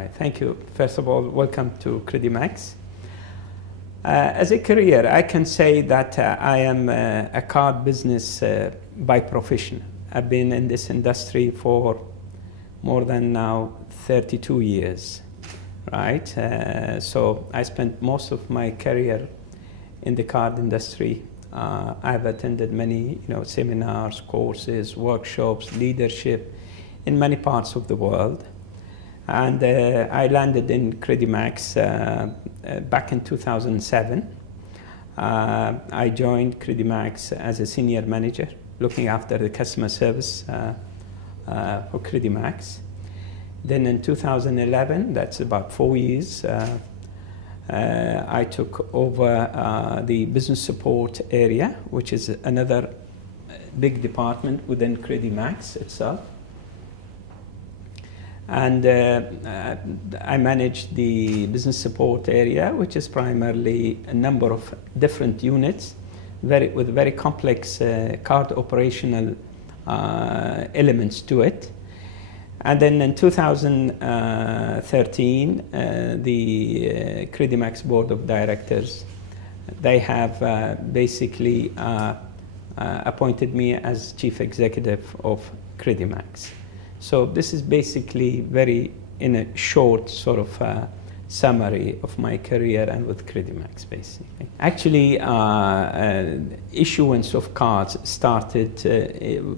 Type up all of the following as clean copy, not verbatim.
Thank you. First of all, welcome to CrediMax. As a career, I can say that I am a card business by profession. I've been in this industry for more than now 32 years, right? So I spent most of my career in the card industry. I've attended many, seminars, courses, workshops, leadership in many parts of the world. And I landed in CrediMax back in 2007. I joined CrediMax as a senior manager, looking after the customer service for CrediMax. Then in 2011, that's about 4 years, I took over the business support area, which is another big department within CrediMax itself. And I managed the business support area, which is primarily a number of different units with very complex card operational elements to it. And then in 2013, the CrediMax Board of Directors, they have basically appointed me as Chief Executive of CrediMax. So this is basically in a short sort of summary of my career and with CrediMax, basically. Actually, issuance of cards started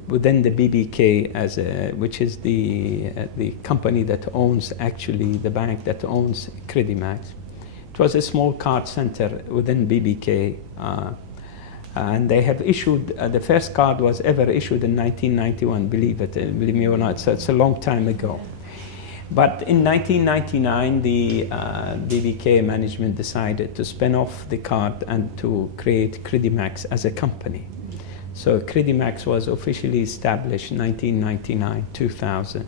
within the BBK, which is the company that owns, actually, the bank that owns CrediMax. It was a small card center within BBK. And they have issued, the first card was ever issued in 1991, believe me or not, so it's a long time ago. But in 1999, the BBK management decided to spin off the card and to create CrediMax as a company. So CrediMax was officially established in 1999-2000.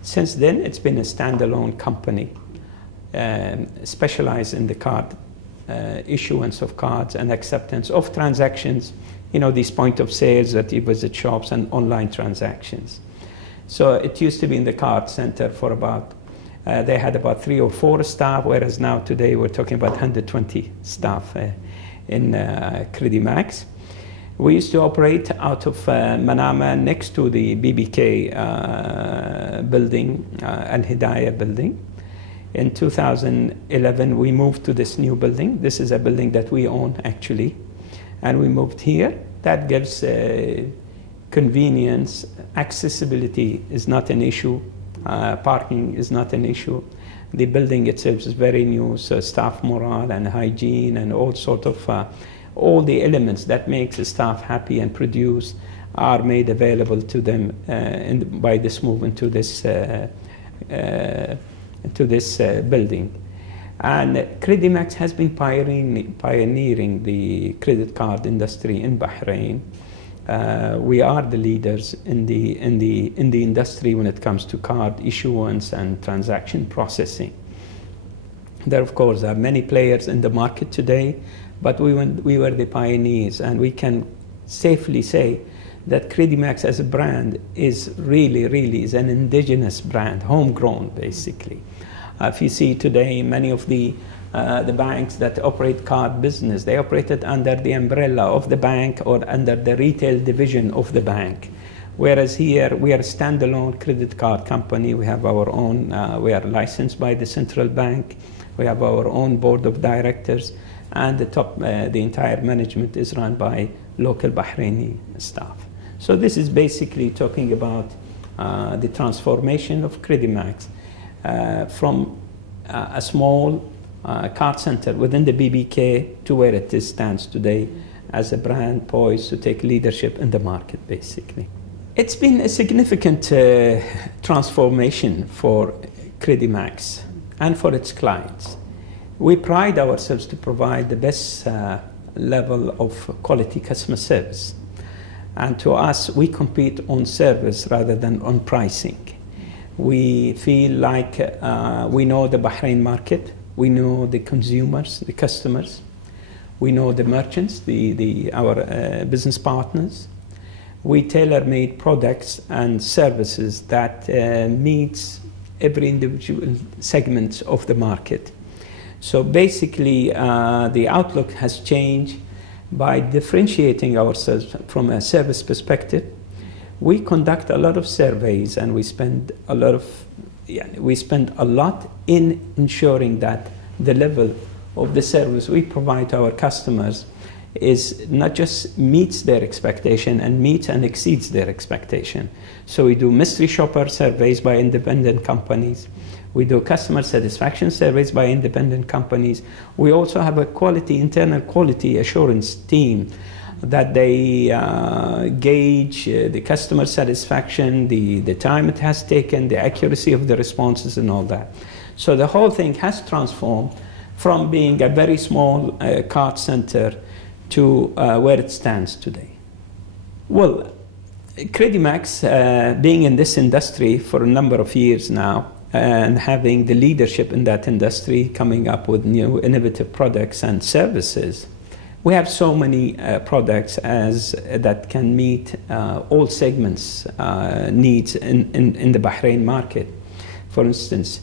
Since then, it's been a standalone company, specialized in the card issuance of cards and acceptance of transactions, these point of sales that you visit shops and online transactions. So it used to be in the card center for they had about 3 or 4 staff, whereas now today we're talking about 120 staff in CrediMax. We used to operate out of Manama next to the BBK building, Al Hidayah building. In 2011, we moved to this new building. This is a building that we own, actually. And we moved here. That gives convenience. Accessibility is not an issue. Parking is not an issue. The building itself is very new, so staff morale and hygiene and all sort of, all the elements that makes the staff happy and produce are made available to them by this move into this building. And CrediMax has been pioneering the credit card industry in Bahrain. We are the leaders in the industry when it comes to card issuance and transaction processing. There, of course, are many players in the market today, but we were the pioneers, and we can safely say that CrediMax as a brand is really is an indigenous brand, homegrown, basically. If you see today, many of the banks that operate card business, they operated under the umbrella of the bank or under the retail division of the bank. Whereas here, we are a standalone credit card company. We have our own, we are licensed by the central bank. We have our own board of directors, and the entire management is run by local Bahraini staff. So this is basically talking about the transformation of CrediMax from a small card center within the BBK to where it stands today as a brand poised to take leadership in the market, basically. It's been a significant transformation for CrediMax and for its clients. We pride ourselves to provide the best level of quality customer service. And to us, we compete on service rather than on pricing. We feel like we know the Bahrain market, we know the consumers, the customers, we know the merchants, our business partners. We tailor-made products and services that meets every individual segment of the market. So basically, the outlook has changed by differentiating ourselves from a service perspective. We conduct a lot of surveys, and we spend a lot in ensuring that the level of the service we provide to our customers is not just meets their expectation and meets and exceeds their expectation. So we do mystery shopper surveys by independent companies. We do customer satisfaction surveys by independent companies. We also have a internal quality assurance team that they gauge the customer satisfaction, the time it has taken, the accuracy of the responses and all that. So the whole thing has transformed from being a very small card center to where it stands today. Well, CrediMax, being in this industry for a number of years now, and having the leadership in that industry, coming up with new innovative products and services, we have so many products that can meet all segments needs in the Bahrain market. For instance,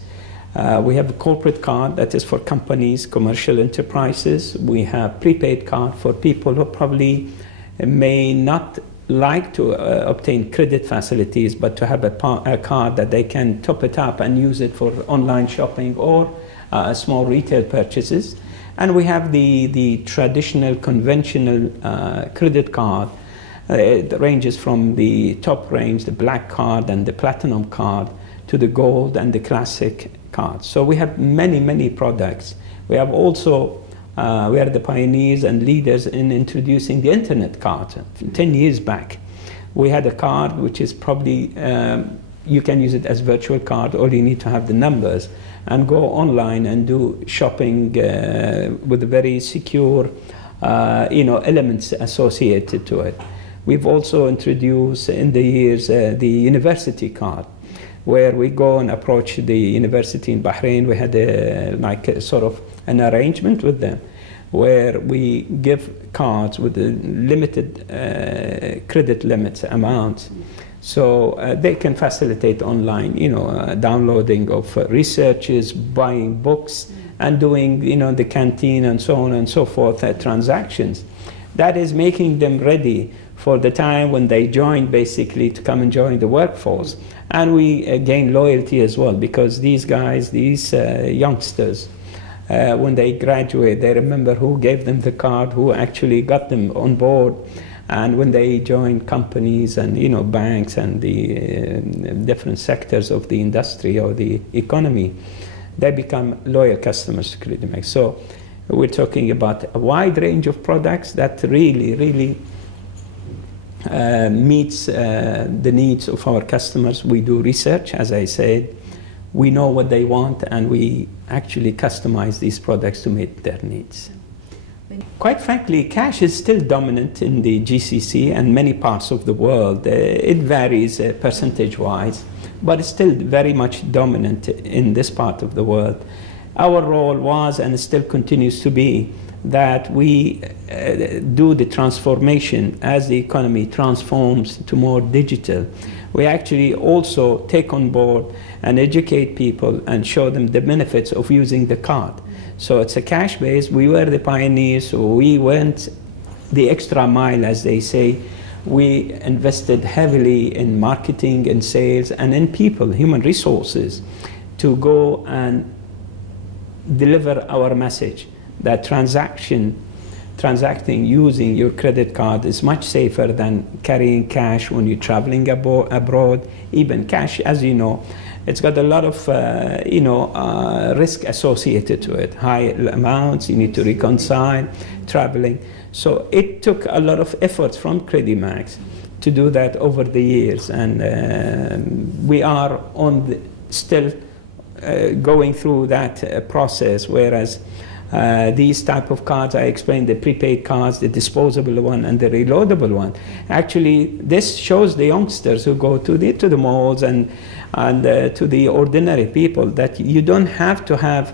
we have a corporate card that is for companies, commercial enterprises. We have prepaid card for people who probably may not like to obtain credit facilities, but to have a card that they can top it up and use it for online shopping or small retail purchases. And we have the traditional, conventional credit card. It ranges from the top range, the black card and the platinum card, to the gold and the classic card. So we have many, many products. We have also we are the pioneers and leaders in introducing the internet card. 10 years back, we had a card which is probably, you can use it as virtual card. All you need to have the numbers and go online and do shopping with very secure elements associated to it. We've also introduced in the years the university card, where we go and approach the university in Bahrain. We had sort of an arrangement with them where we give cards with limited credit limits amounts, so they can facilitate online, downloading of researches, buying books, and doing, the canteen and so on and so forth transactions. That is making them ready for the time when they join, basically, to come and join the workforce. And we gain loyalty as well, because these guys, these youngsters, when they graduate, they remember who gave them the card, who actually got them on board. And when they join companies and banks and the different sectors of the industry or the economy, they become loyal customers to CrediMax. So we're talking about a wide range of products that really meets the needs of our customers. We do research, as I said. We know what they want, and we actually customize these products to meet their needs. Quite frankly, cash is still dominant in the GCC and many parts of the world. It varies percentage-wise, but it's still very much dominant in this part of the world. Our role was, and still continues to be, that we do the transformation as the economy transforms to more digital. We actually also take on board and educate people and show them the benefits of using the card. So it's a cash base. We were the pioneers, so we went the extra mile, as they say. We invested heavily in marketing and sales and in people, human resources, to go and deliver our message that transacting using your credit card is much safer than carrying cash when you're traveling abroad. Even cash, as you know, it's got a lot of risk associated to it. High amounts, you need to reconcile, traveling. So it took a lot of effort from CrediMax to do that over the years, and we are still going through that process, whereas these type of cards, I explained, the prepaid cards, the disposable one and the reloadable one. Actually, this shows the youngsters who go to the malls and to the ordinary people that you don't have to have,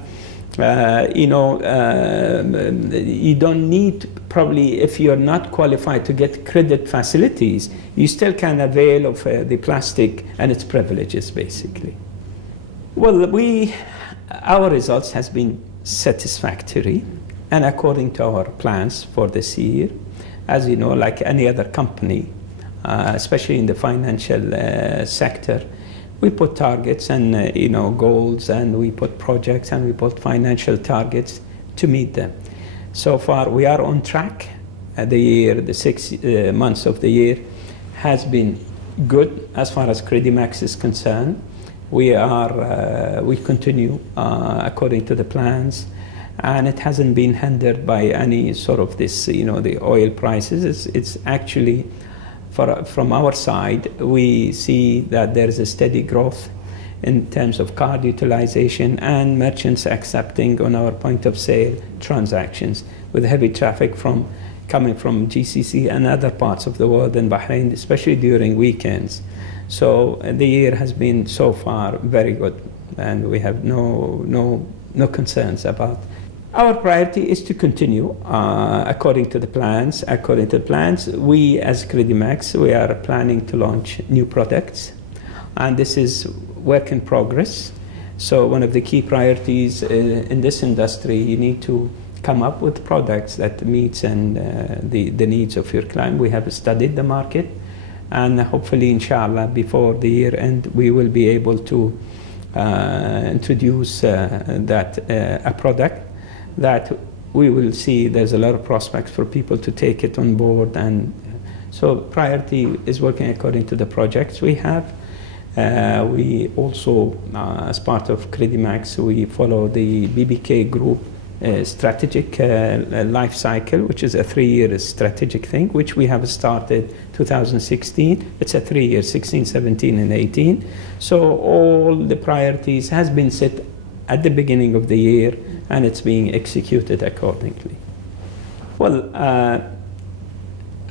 you don't need, probably, if you're not qualified to get credit facilities, you still can avail of the plastic and its privileges, basically. Well, our results has been satisfactory and according to our plans for this year. As you know, like any other company, especially in the financial sector, we put targets and goals, and we put projects and we put financial targets to meet them. So far, we are on track. The 6 months of the year has been good as far as CrediMax is concerned. We continue according to the plans, and it hasn't been hindered by any sort of this, the oil prices. It's actually, from our side, we see that there is a steady growth in terms of card utilization and merchants accepting on our point of sale transactions, with heavy traffic coming from GCC and other parts of the world in Bahrain, especially during weekends. So the year has been so far very good, and we have no concerns about. Our priority is to continue according to the plans. According to the plans, we as CrediMax, we are planning to launch new products, and this is work in progress. So one of the key priorities in this industry, you need to come up with products that meets the needs of your client. We have studied the market, and hopefully, inshallah, before the year end, we will be able to introduce a product that we will see there's a lot of prospects for people to take it on board. And so priority is working according to the projects we have. We also, as part of CrediMax, we follow the BBK Group strategic life cycle, which is a 3-year strategic thing, which we have started 2016. It's a 3-year, 16, 17, and 18. So all the priorities has been set at the beginning of the year, and it's being executed accordingly. Well,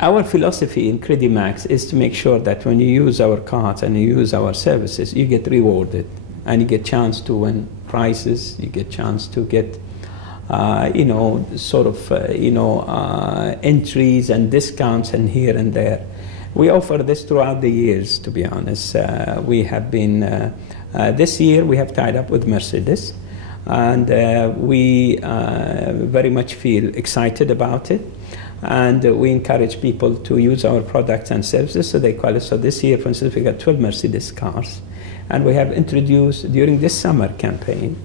our philosophy in CrediMax is to make sure that when you use our cards and you use our services, you get rewarded, and you get chance to win prizes, you get chance to get entries and discounts and here and there. We offer this throughout the years, to be honest. We have been, this year we have tied up with Mercedes, and we very much feel excited about it. And we encourage people to use our products and services so they qualify. So this year, for instance, we got 12 Mercedes cars. And we have introduced, during this summer campaign,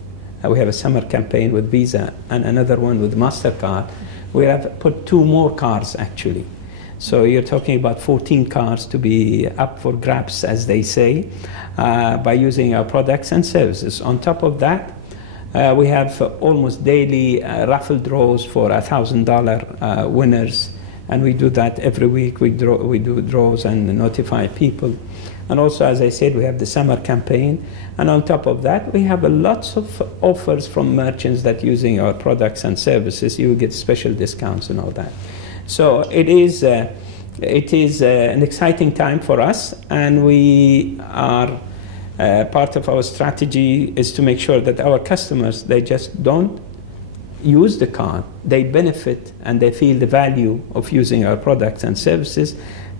we have a summer campaign with Visa and another one with MasterCard. We have put 2 more cars, actually. So you're talking about 14 cars to be up for grabs, as they say, by using our products and services. On top of that, we have almost daily raffle draws for $1,000 winners, and we do that every week. We do draws and notify people. And also, as I said, we have the summer campaign, and on top of that, we have lots of offers from merchants that using our products and services, you will get special discounts and all that. So it is an exciting time for us, and we are. Part of our strategy is to make sure that our customers, they just don't use the card, they benefit and they feel the value of using our products and services.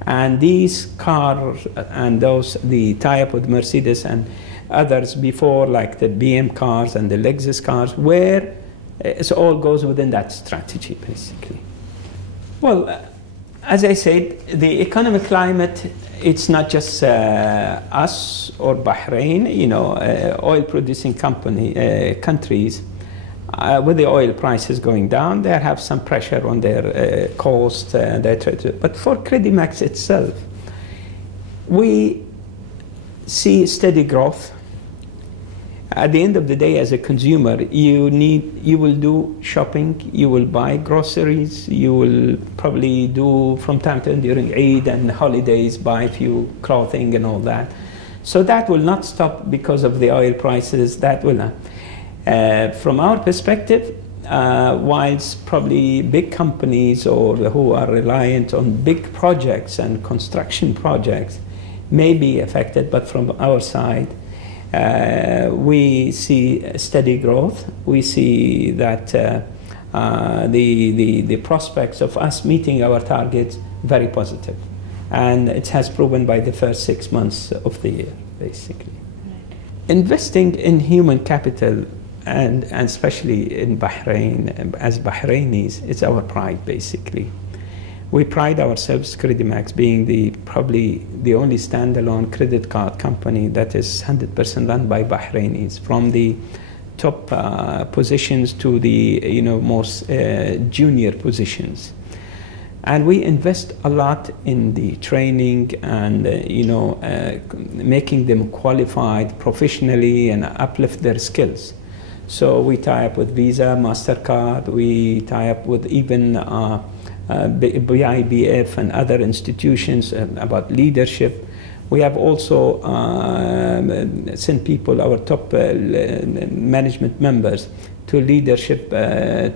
And these cars and the tie-up with Mercedes and others before, like the BM cars and the Lexus cars, where it all goes within that strategy, basically. Well, as I said, the economic climate, it's not just us or Bahrain, oil-producing countries, with the oil prices going down, they have some pressure on their cost. But for CrediMax itself, we see steady growth. At the end of the day, as a consumer, you will do shopping, you will buy groceries, you will probably do from time to time during Eid and holidays, buy a few clothing and all that. So that will not stop because of the oil prices. That will not. From our perspective, whilst probably big companies or who are reliant on big projects and construction projects may be affected, but from our side, we see steady growth. We see that the prospects of us meeting our targets very positive, and it has proven by the first 6 months of the year, basically. Investing in human capital, and especially in Bahrain, as Bahrainis, it's our pride, basically. We pride ourselves, CrediMax, being probably the only standalone credit card company that is 100% run by Bahrainis, from the top positions to the most junior positions. And we invest a lot in the training and making them qualified professionally and uplift their skills. So we tie up with Visa, MasterCard, we tie up with even BIBF and other institutions about leadership. We have also sent people, our top management members, to leadership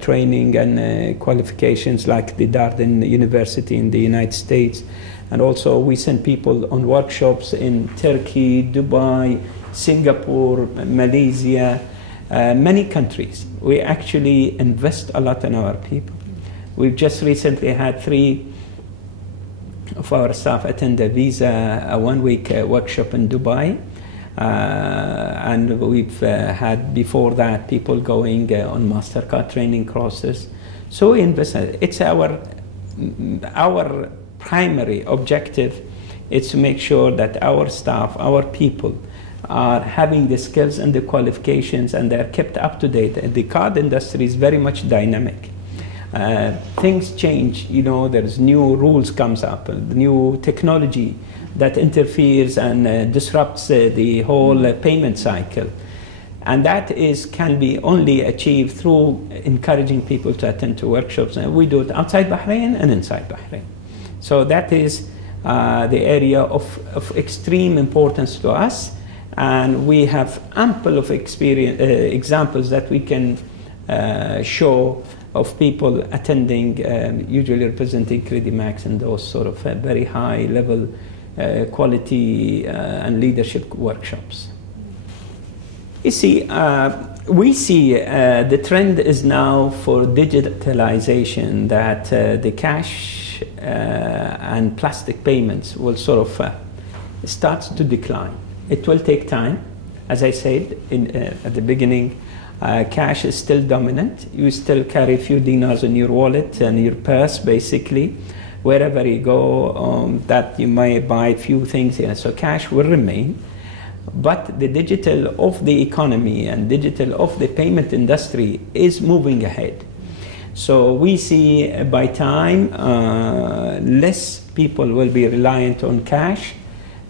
training and qualifications like the Darden University in the United States. And also we send people on workshops in Turkey, Dubai, Singapore, Malaysia, many countries. We actually invest a lot in our people. We've just recently had 3 of our staff attend a Visa, a 1-week workshop in Dubai. And we've had before that people going on MasterCard training courses. So we invest. It's our primary objective is to make sure that our staff, our people, are having the skills and the qualifications, and they're kept up to date. The card industry is very much dynamic. Things change, there's new rules comes up, new technology that interferes and disrupts the whole payment cycle. And that can be only achieved through encouraging people to attend to workshops. And we do it outside Bahrain and inside Bahrain. So that is the area of extreme importance to us. And we have ample of examples that we can show of people attending, usually representing CrediMax and those sort of very high level quality and leadership workshops. You see, we see the trend is now for digitalization, that the cash and plastic payments will sort of start to decline. It will take time. As I said at the beginning, cash is still dominant. You still carry a few dinars in your wallet and your purse, basically. Wherever you go, that you might buy a few things here. So cash will remain. But the digital of the economy and digital of the payment industry is moving ahead. So we see by time, less people will be reliant on cash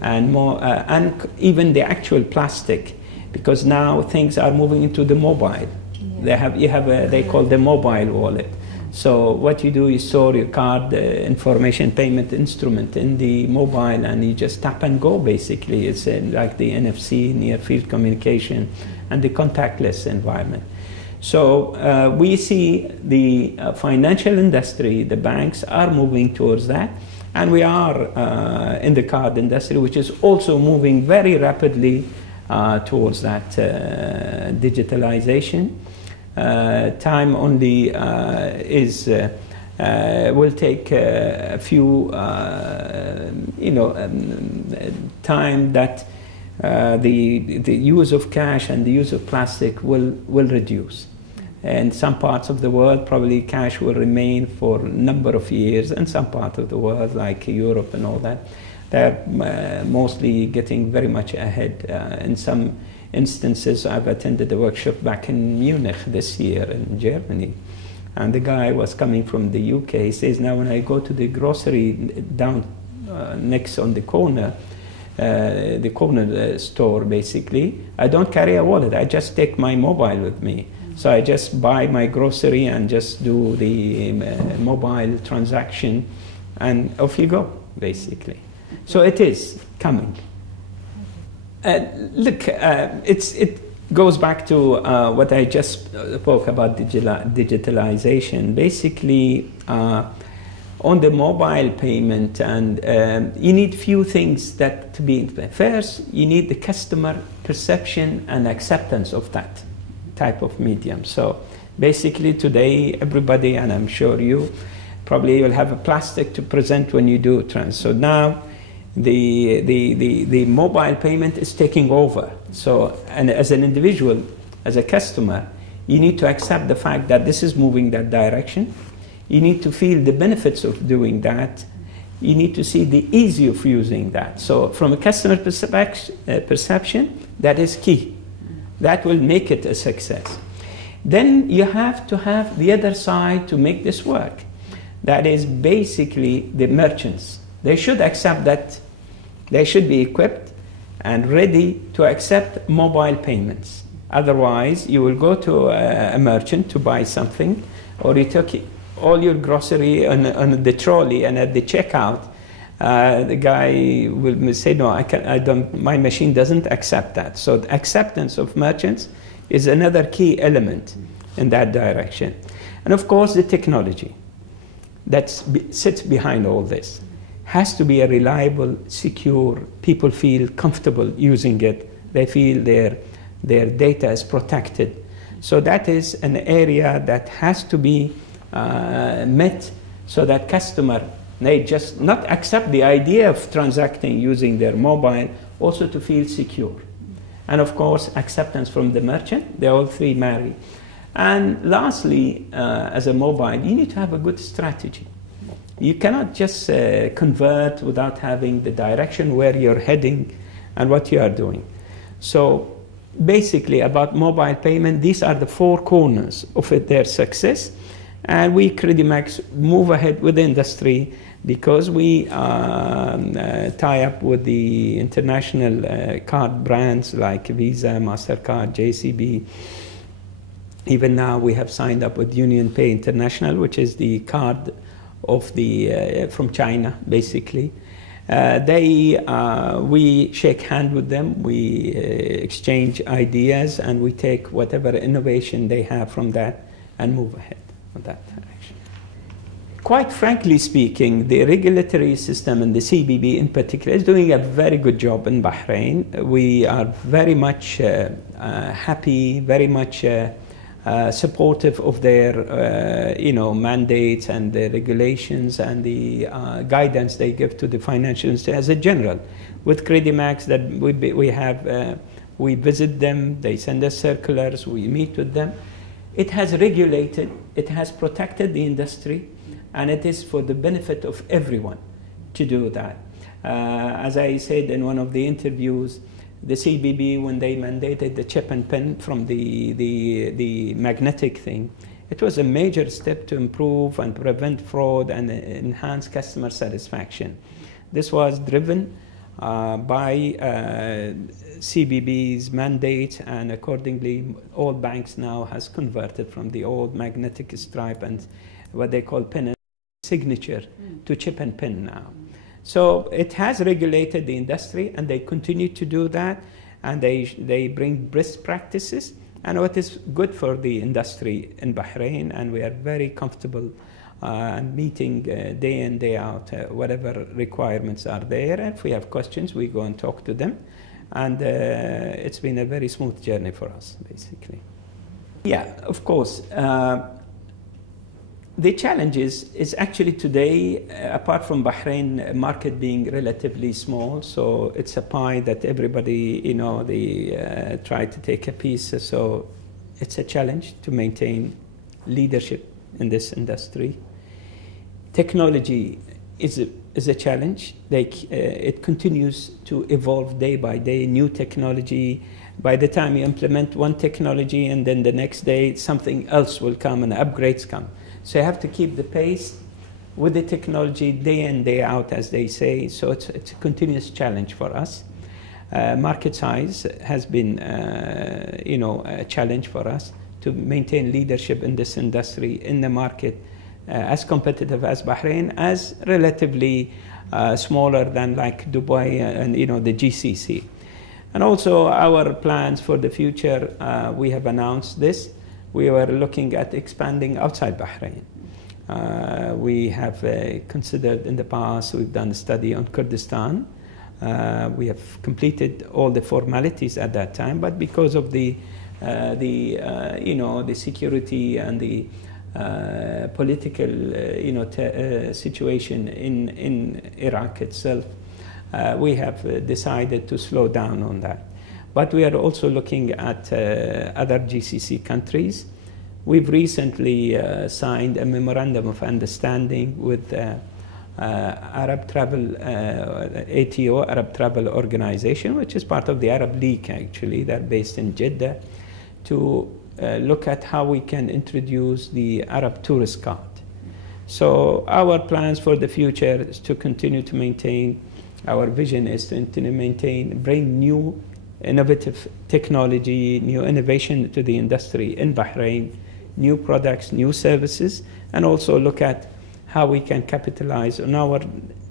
and more, and even the actual plastic, because now things are moving into the mobile. Yeah. They call the mobile wallet. So what you do is store your card information payment instrument in the mobile, and you just tap and go, basically. It's like the NFC, near field communication, and the contactless environment. So we see the financial industry, the banks are moving towards that, and we are in the card industry, which is also moving very rapidly towards that digitalization. Time only will take a few, time that the use of cash and the use of plastic will reduce. In some parts of the world, probably cash will remain for a number of years. In some parts of the world, like Europe and all that, they're mostly getting very much ahead. In some instances, I've attended a workshop back in Munich this year in Germany, and the guy was coming from the UK. He says, now when I go to the grocery down next on the corner store, basically, I don't carry a wallet. I just take my mobile with me. So I just buy my grocery and just do the mobile transaction, and off you go, basically. So it is coming. Look, it goes back to what I just spoke about, digitalization. Basically, on the mobile payment, and you need few things that to be. First, you need the customer perception and acceptance of that type of medium. So basically today, everybody, and I'm sure you, probably will have a plastic to present when you do trans. So now, the mobile payment is taking over. So, and as an individual, as a customer, you need to accept the fact that this is moving that direction. You need to feel the benefits of doing that. You need to see the ease of using that. So from a customer perception, that is key. That will make it a success. Then you have to have the other side to make this work. That is basically the merchants. They should accept that they should be equipped and ready to accept mobile payments. Otherwise, you will go to a merchant to buy something, or you took all your grocery on the trolley, and at the checkout, the guy will say, no, I don't, my machine doesn't accept that. So the acceptance of merchants is another key element in that direction. And of course, the technology that sits behind all this has to be a reliable, secure, people feel comfortable using it, they feel their data is protected. So that is an area that has to be met, so that customer, they just not accept the idea of transacting using their mobile, also to feel secure. And of course, acceptance from the merchant, they all three marry. And lastly, as a mobile, you need to have a good strategy. You cannot just convert without having the direction where you're heading and what you are doing. So basically about mobile payment, these are the four corners of their success. And we, CrediMax, move ahead with the industry because we tie up with the international card brands like Visa, MasterCard, JCB. Even now we have signed up with Union Pay International, which is the card of the from China, basically. We shake hand with them, we exchange ideas, and we take whatever innovation they have from that and move ahead on that direction. Quite frankly speaking, the regulatory system and the CBB in particular is doing a very good job in Bahrain. We are very much happy, very much supportive of their mandates and the regulations and the guidance they give to the financial industry as a general. With CrediMax, that we visit them, they send us circulars, we meet with them. It has regulated, it has protected the industry, and it is for the benefit of everyone to do that. As I said in one of the interviews, the CBB, when they mandated the chip and pin from the magnetic thing, it was a major step to improve and prevent fraud and enhance customer satisfaction. This was driven by CBB's mandate, and accordingly all banks now has converted from the old magnetic stripe and what they call pin and signature to chip and pin now. So it has regulated the industry, and they continue to do that, and they bring best practices and what is good for the industry in Bahrain, and we are very comfortable meeting day in, day out, whatever requirements are there. And if we have questions, we go and talk to them, and it's been a very smooth journey for us, basically. Yeah, of course. The challenge is actually today, apart from Bahrain market being relatively small, so it's a pie that everybody, they try to take a piece. So it's a challenge to maintain leadership in this industry. Technology is a challenge. It continues to evolve day by day, new technology. By the time you implement one technology, and then the next day something else will come and upgrades come. So you have to keep the pace with the technology day in, day out, as they say. So it's a continuous challenge for us. Market size has been, a challenge for us to maintain leadership in this industry, in the market, as competitive as Bahrain, as relatively smaller than like Dubai and the GCC. And also our plans for the future, we have announced this. We were looking at expanding outside Bahrain. We have considered in the past, we've done a study on Kurdistan. We have completed all the formalities at that time, but because of the security and the political situation in Iraq itself, we have decided to slow down on that. But we are also looking at other GCC countries. We've recently signed a memorandum of understanding with Arab Travel, ATO, Arab Travel Organization, which is part of the Arab League actually. They're based in Jeddah, to look at how we can introduce the Arab tourist card. So our plans for the future is to continue to maintain, our vision is to maintain, bring new innovative technology, new innovation to the industry in Bahrain, new products, new services, and also look at how we can capitalize on our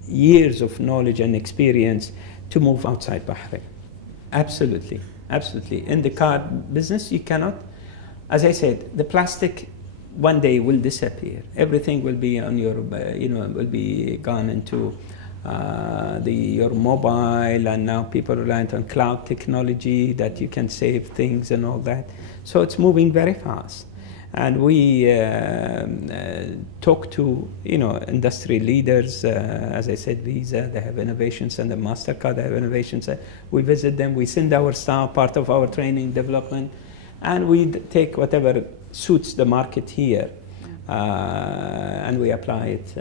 years of knowledge and experience to move outside Bahrain. Absolutely, absolutely. In the car business, you cannot, as I said, the plastic one day will disappear. Everything will be on your, will be gone into your mobile, and now people reliant on cloud technology that you can save things and all that. So it's moving very fast. And we talk to industry leaders, as I said, Visa, they have innovations, and the MasterCard, they have innovations. We visit them, we send our staff, part of our training development, and we take whatever suits the market here, and we apply it.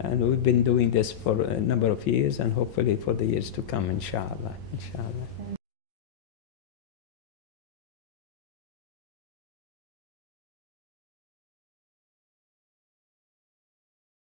And we've been doing this for a number of years, and hopefully for the years to come, inshallah.